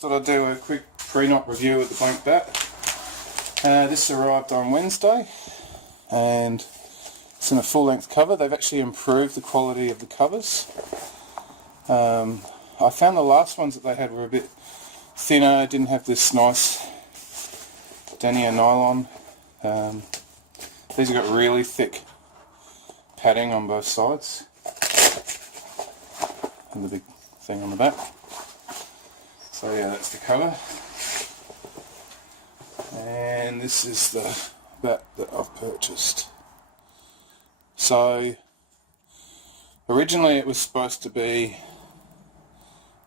Thought I'd do a quick pre-knot review of the blank bat. This arrived on Wednesday and it's in a full length cover. They've actually improved the quality of the covers. I found the last ones that they had were a bit thinner, didn't have this nice denier nylon. These have got really thick padding on both sides and the big thing on the back. So yeah, that's the cover, and this is the bat that I've purchased. So originally it was supposed to be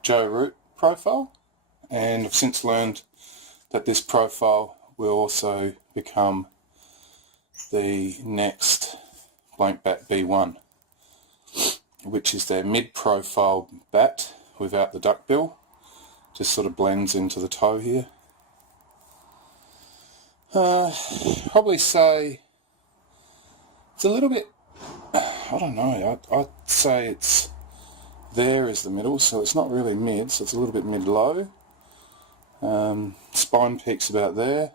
Joe Root profile, and I've since learned that this profile will also become the next blank bat B1, which is their mid-profile bat without the duckbill. Just sort of blends into the toe here. Probably say it's a little bit, I don't know, I'd say it's there is the middle, so it's not really mid, so it's a little bit mid-low. Spine peak's about there.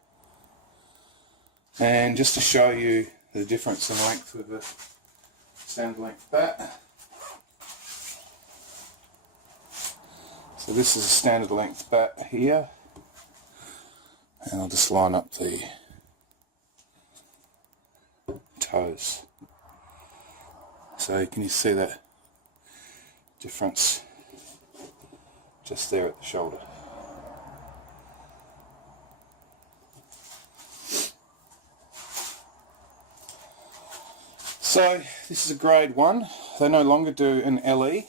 And just to show you the difference in length with the standard length bat. So this is a standard length bat here, and I'll just line up the toes. So can you see that difference just there at the shoulder? So this is a grade 1. They no longer do an LE.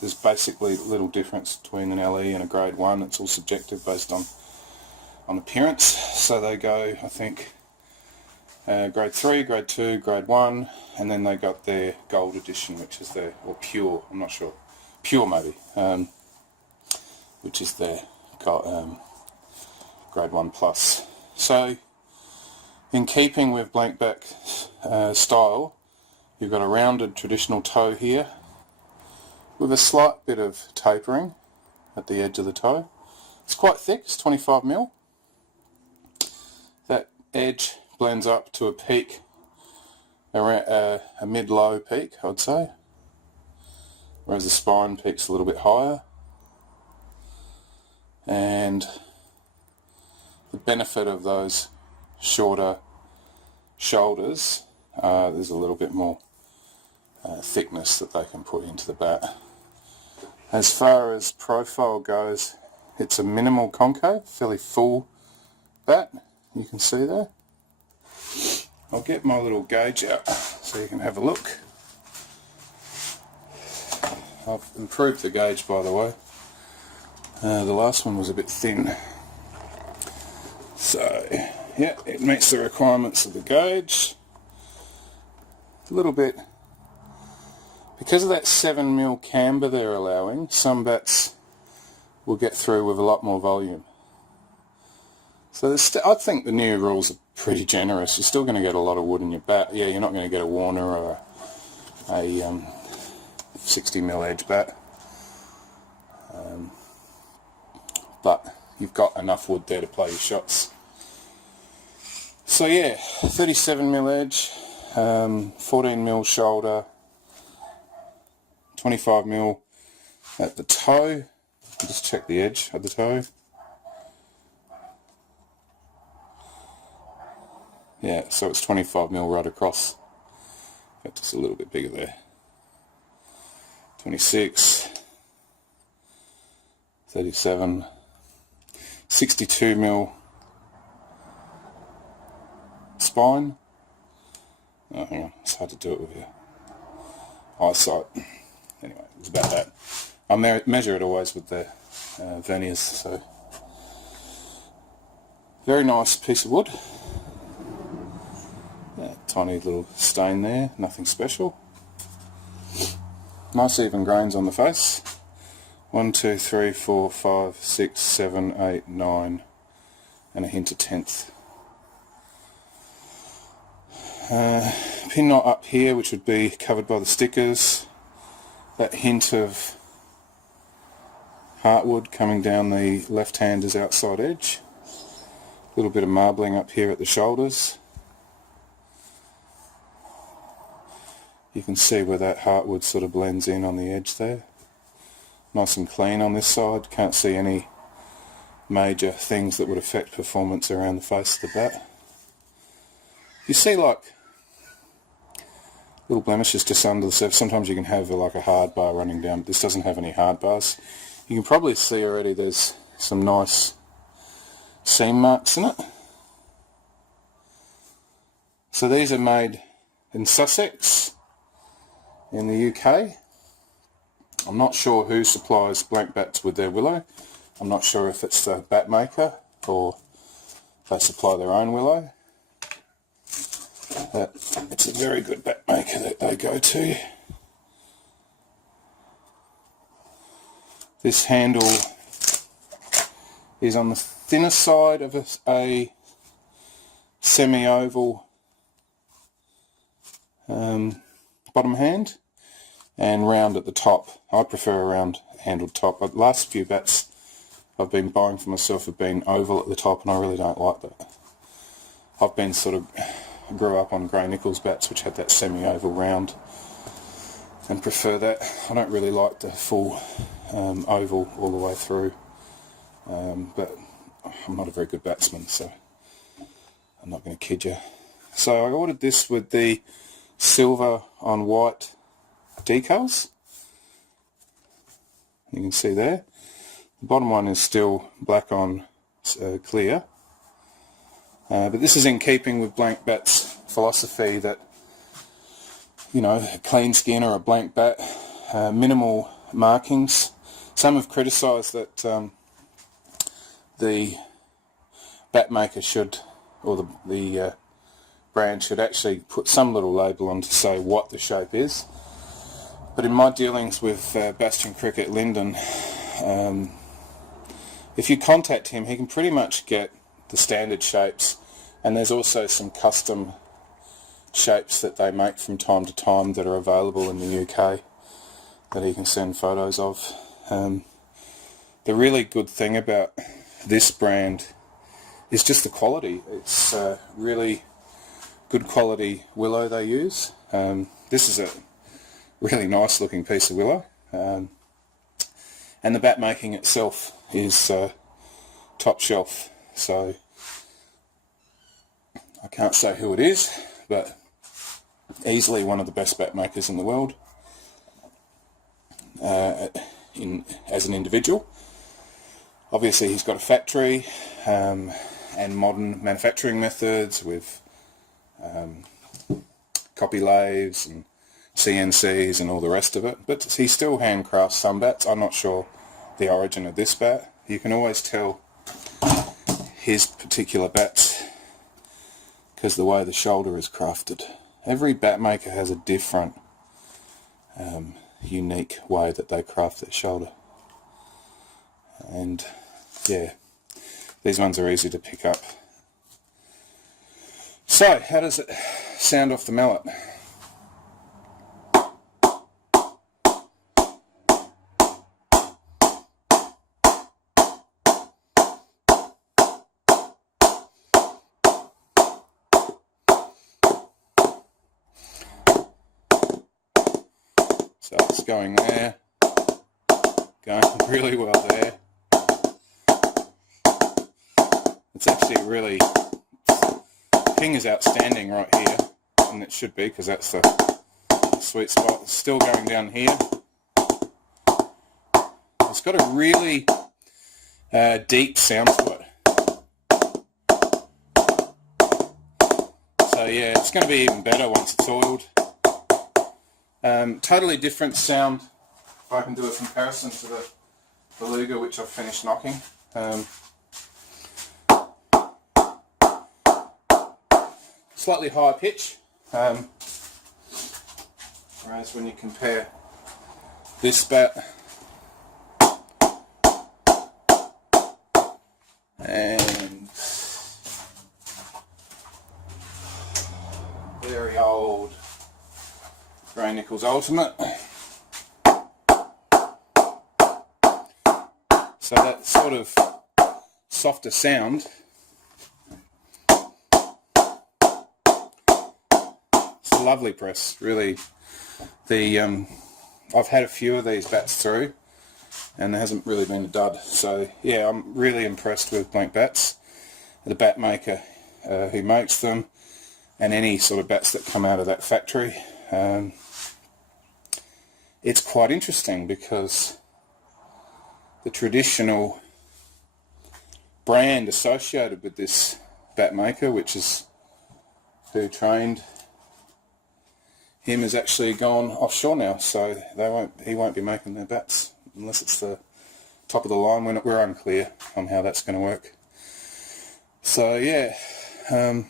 There's basically little difference between an LE and a grade 1. It's all subjective based on appearance. So they go, I think, grade 3, grade 2, grade 1, and then they got their gold edition, which is their, or pure, I'm not sure, pure maybe, which is their grade 1 plus. So in keeping with blank back style, you've got a rounded traditional toe here, with a slight bit of tapering at the edge of the toe. It's quite thick, it's 25mm. That edge blends up to a peak, around a mid-low peak, I'd say, whereas the spine peak's a little bit higher. And the benefit of those shorter shoulders, there's a little bit more thickness that they can put into the bat. As far as profile goes, it's a minimal concave, fairly full bat, you can see there. I'll get my little gauge out so you can have a look. I've improved the gauge, by the way. The last one was a bit thin. So yeah, it meets the requirements of the gauge. A little bit, because of that 7mm camber they're allowing, some bats will get through with a lot more volume. So I think the new rules are pretty generous. You're still going to get a lot of wood in your bat. Yeah, you're not going to get a Warner or a 60mm edge bat. But you've got enough wood there to play your shots. So yeah, 37mm edge, 14mm shoulder, 25mm at the toe. I'll just check the edge of the toe. Yeah, so it's 25mm right across. That's just a little bit bigger there. 26, 37, 62mm spine. Oh, hang on, it's hard to do it with your eyesight. Anyway, it's about that. I measure it always with the verniers, so very nice piece of wood. Yeah, tiny little stain there, nothing special. Nice even grains on the face. 1, 2, 3, 4, 5, 6, 7, 8, 9, and a hint of 10th. Pin knot up here, which would be covered by the stickers. That hint of heartwood coming down the left-hander's outside edge. A little bit of marbling up here at the shoulders. You can see where that heartwood sort of blends in on the edge there. Nice and clean on this side. Can't see any major things that would affect performance around the face of the bat. You see like little blemishes just under the surface. Sometimes you can have like a hard bar running down, but this doesn't have any hard bars. You can probably see already there's some nice seam marks in it. So these are made in Sussex in the UK. I'm not sure who supplies blank bats with their willow. I'm not sure if it's the bat maker or they supply their own willow. But it's a very good bat maker that they go to. This handle is on the thinner side of a semi-oval bottom hand, and round at the top. I prefer a round handled top. The last few bats I've been buying for myself have been oval at the top, and I really don't like that. I've been grew up on Grey Nichols bats which had that semi-oval round and prefer that. I don't really like the full oval all the way through, but I'm not a very good batsman, so I'm not going to kid you. So I ordered this with the silver on white decals. You can see there. The bottom one is still black on clear. But this is in keeping with blank bat's philosophy that, you know, a clean skin or a blank bat, minimal markings. Some have criticised that the bat maker should, or the brand should actually put some little label on to say what the shape is. But in my dealings with Bastion Cricket Linden, if you contact him, he can pretty much get the standard shapes, and there's also some custom shapes that they make from time to time that are available in the UK that he can send photos of. The really good thing about this brand is just the quality. It's really good quality willow they use. This is a really nice looking piece of willow, and the bat making itself is top shelf, so I can't say who it is, but easily one of the best bat makers in the world as an individual. Obviously he's got a factory and modern manufacturing methods with copy lathes and CNCs and all the rest of it, but he still handcrafts some bats. I'm not sure the origin of this bat. You can always tell his particular bats because the way the shoulder is crafted. Every bat maker has a different unique way that they craft their shoulder, and yeah, these ones are easy to pick up. So how does it sound off the mallet? So it's going there, going really well there. It's actually really, ping is outstanding right here, and it should be because that's the sweet spot. It's still going down here. It's got a really deep sound to it. So yeah, it's going to be even better once it's oiled. Totally different sound, if I can do a comparison to the Beluga which I've finished knocking. Slightly higher pitch, whereas when you compare this bat and very old Grey Nichols Ultimate, So that sort of softer sound, it's a lovely press, really. I've had a few of these bats through and there hasn't really been a dud. So yeah, I'm really impressed with Blank Bats, the bat maker who makes them, and any sort of bats that come out of that factory. It's quite interesting because the traditional brand associated with this bat maker, which is who trained him, has actually gone offshore now, so he won't be making their bats unless it's the top of the line. We're unclear on how that's going to work. So yeah, a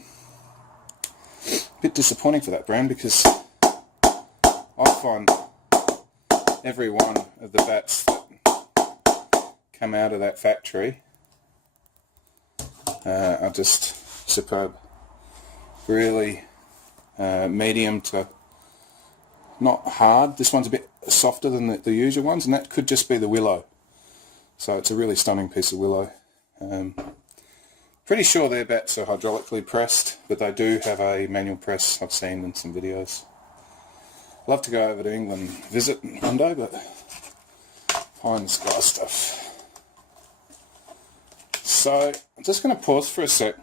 bit disappointing for that brand, because I find every one of the bats that come out of that factory are just superb. Really medium to not hard. This one's a bit softer than the usual ones, and that could just be the willow. So it's a really stunning piece of willow. Pretty sure their bats are hydraulically pressed, but they do have a manual press. I've seen in some videos. I'd love to go over to England and visit one day, but pie in the sky stuff. So I'm just going to pause for a sec.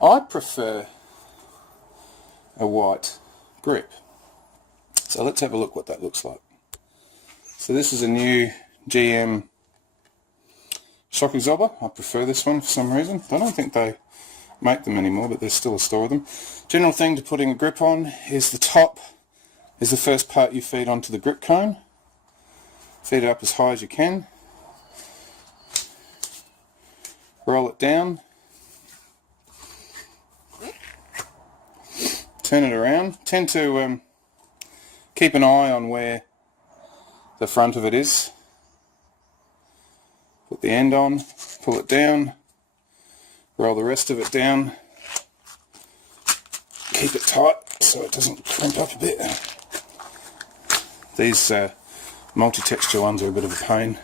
I prefer a white grip. So let's have a look what that looks like. So this is a new GM shock absorber. I prefer this one for some reason. I don't think they make them anymore, but there's still a store of them. General thing to putting a grip on is the top is the first part you feed onto the grip cone. Feed it up as high as you can. Roll it down. Turn it around. Tend to keep an eye on where the front of it is. Put the end on, pull it down, roll the rest of it down. Keep it tight so it doesn't crimp up a bit. These multi-texture ones are a bit of a pain.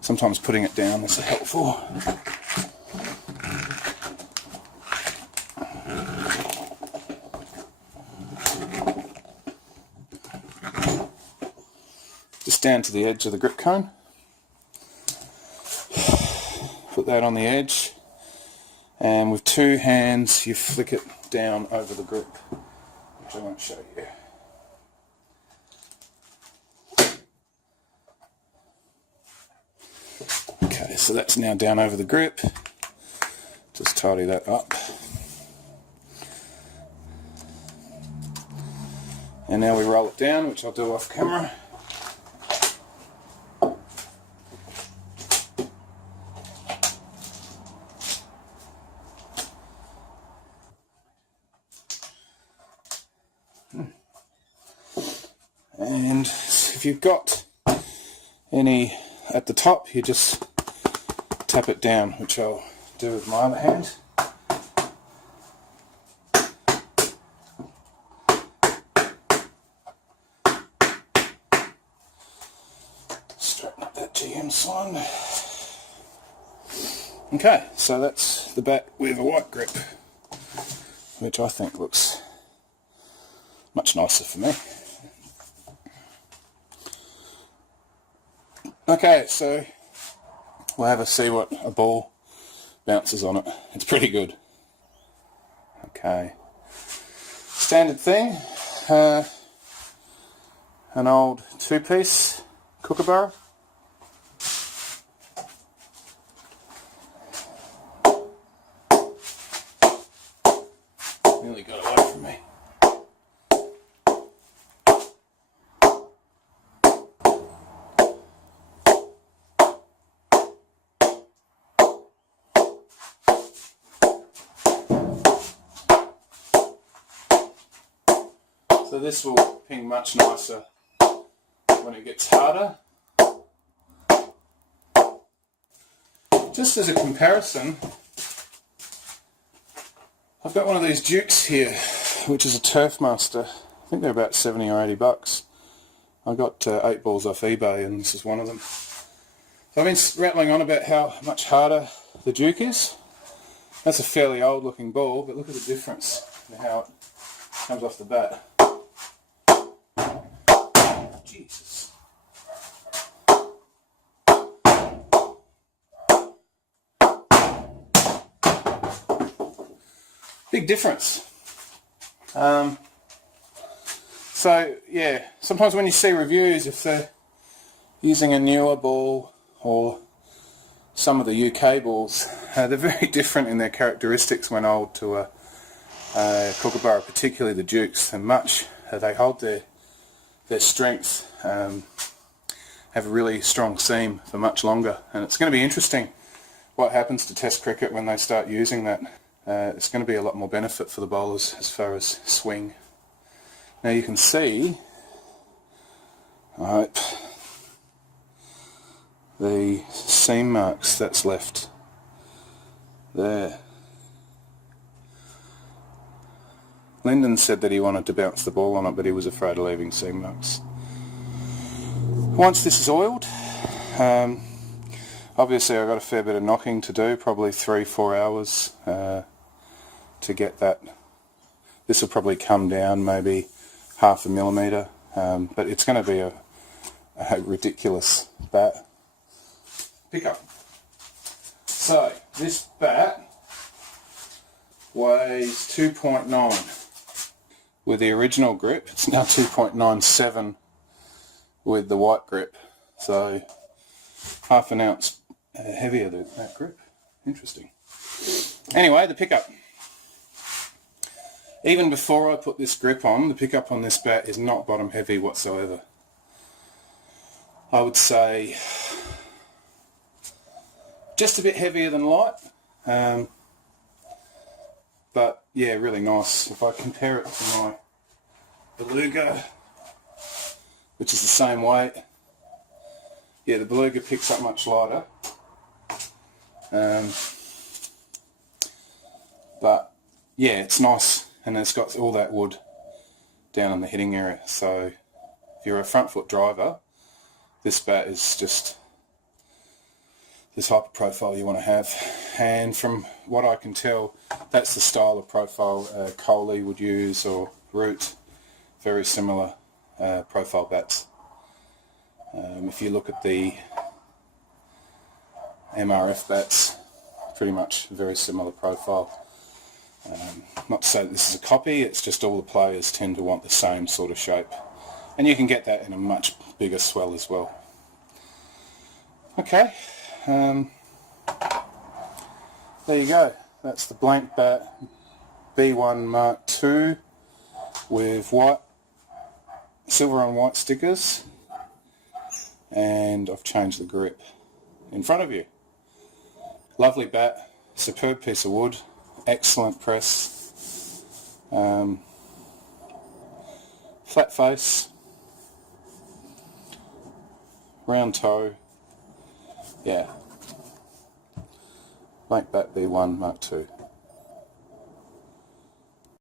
Sometimes putting it down is helpful. Just down to the edge of the grip cone. Put that on the edge, and with two hands you flick it down over the grip, which I won't show you. Okay, so that's now down over the grip. Just tidy that up. And now we roll it down, which I'll do off camera. And if you've got any at the top, you just tap it down, which I'll do with my other hand. Straighten up that GM sign. Okay, so that's the bat with a white grip, which I think looks much nicer for me. Okay, so we'll have a see what a ball bounces on it. It's pretty good. Okay. Standard thing, an old two-piece kookaburra. Nearly got away from me. So this will ping much nicer when it gets harder. Just as a comparison, I've got one of these Dukes here, which is a Turfmaster. I think they're about 70 or 80 bucks. I got 8 balls off eBay, and this is one of them. So I've been rattling on about how much harder the Duke is. That's a fairly old looking ball, but look at the difference in how it comes off the bat. Jesus. Big difference. So yeah, sometimes when you see reviews, if they're using a newer ball or some of the UK balls, they're very different in their characteristics when old to a Kookaburra, particularly the Dukes. They hold their strength, have a really strong seam for much longer, and it's going to be interesting what happens to Test cricket when they start using that. It's going to be a lot more benefit for the bowlers as far as swing. Now you can see, right, the seam marks that's left there. Lyndon said that he wanted to bounce the ball on it, but he was afraid of leaving seam marks. Once this is oiled, obviously I've got a fair bit of knocking to do, probably 3-4 hours to get that. This will probably come down maybe 0.5 millimetre, but it's going to be a ridiculous bat. Pickup. So this bat weighs 2.9 with the original grip. It's now 2.97 with the white grip, so 1/2 ounce heavier than that grip. Interesting. Anyway, the pickup. Even before I put this grip on, the pickup on this bat is not bottom heavy whatsoever. I would say just a bit heavier than light, but yeah, really nice. If I compare it to my Beluga, which is the same weight, yeah, the Beluga picks up much lighter, but yeah, it's nice, and it's got all that wood down in the hitting area, so if you're a front foot driver, this bat is just the type of profile you want to have. And from what I can tell, that's the style of profile Coley would use, or Root, very similar profile bats. If you look at the MRF bats, pretty much very similar profile. Not to say that this is a copy, it's just all the players tend to want the same sort of shape. And you can get that in a much bigger swell as well. Okay, there you go. That's the blank bat B1 Mark II with silver and white stickers, and I've changed the grip in front of you. Lovely bat, superb piece of wood, excellent press, flat face, round toe, yeah, blank bat B1 Mark II.